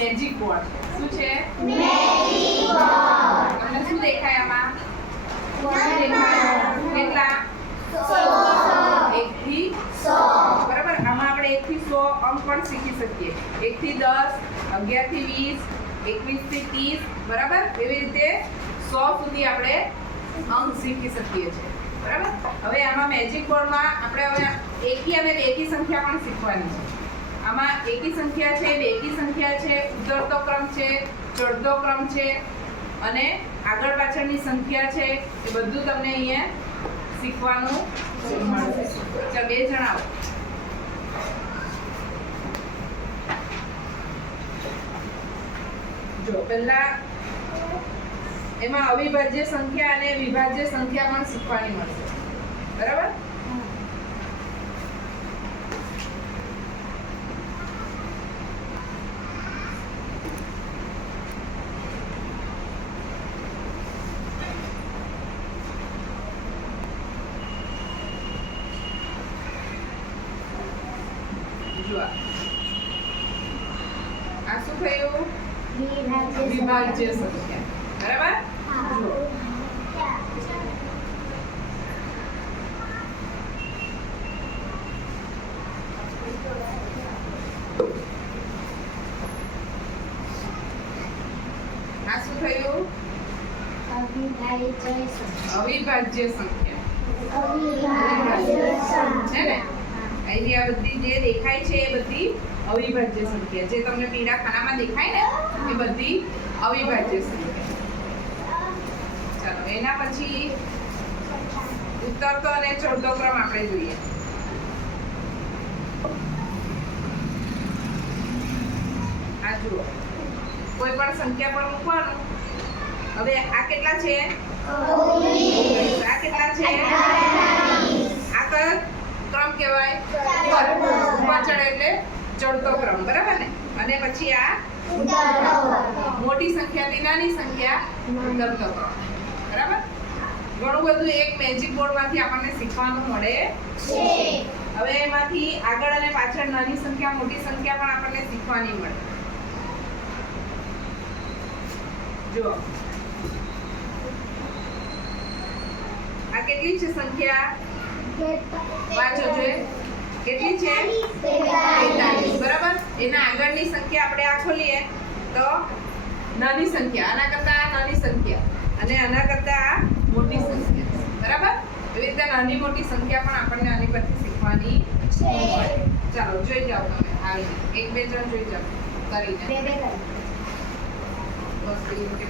Magic board છે. શું છે? Magic board. તમને શું દેખાય આમાં? શું દેખાય? કેટલા? 100. 1 થી 100. બરાબર. આમાં આપણે 1 થી 100 અંક પણ શીખી શકીએ. 1 થી 10, 11 થી 20, 21 થી 30. બરાબર. એવી રીતે 100 સુધી આપણે અંક શીખી શકીએ છીએ. બરાબર. હવે આમાં મેજિક બોર્ડમાં આપણે હવે એકી અને બેકી સંખ્યા પણ શીખવાની છે. આમાં એકી સંખ્યા છે, બેકી સંખ્યા છે, ઉતરતો ક્રમ છે, ચડતો ક્રમ છે અને આગળ પાછળની સંખ્યા છે. એ બધું તમને અહીંયા શીખવાનું મળશે. ચાલો બે જણાવો. જો પહેલા એમાં અવિભાજ્ય સંખ્યા અને વિભાજ્ય સંખ્યા પણ શીખવાની મળશે. બરાબર. આ શું થયું? વિભાજ્ય સંખ્યા. બરાબર. જુઓ આ શું થયું? અવિભાજ્ય સંખ્યા છે ને. અહીં આ બધી જે દેખાય છે એ બધી અવિભાજ્ય સંખ્યા. જે તમને પીળા ખાનામાં દેખાય ને એ બધી અવિભાજ્ય સંખ્યા. ચાલો એના પછી ઉતરતો અને ચડતો ક્રમ આપણે જોઈએ. આ જુઓ કોઈ પણ સંખ્યા પર મૂકવાનું. હવે આ કેટલા છે? 19. આ કેટલા છે? આ કયો ક્રમ કહેવાય? ઉપર ચડે એટલે ચડતો ક્રમ. બરાબર ને. અને પછી આ મોટી સંખ્યાથી નાની સંખ્યા ઉતરતો ક્રમ. બરાબર. ઘણું બધું એક મેજિક બોર્ડ માંથી આપણને શીખવાનું મળે છે. હવે એમાંથી આગળ અને પાછળ નાની સંખ્યા મોટી સંખ્યા પણ આપણને શીખવાની મળે. જુઓ આ કેટલી છે સંખ્યા? વાંચો જોઈએ. કેટલી છે? 43. બરાબર. એના આગળની સંખ્યા આપણે આ ખોલીએ તો નાની સંખ્યા, આના કરતા નાની સંખ્યા અને આના કરતા મોટી સંખ્યા. બરાબર. એવી રીતે નાની મોટી સંખ્યા પણ આપણને આની પરથી શીખવાની છે. ચાલો જોઈ જાઓ તમે. આવી 1 2 3 જોઈ જાઓ કરીને. બસ એ રીતે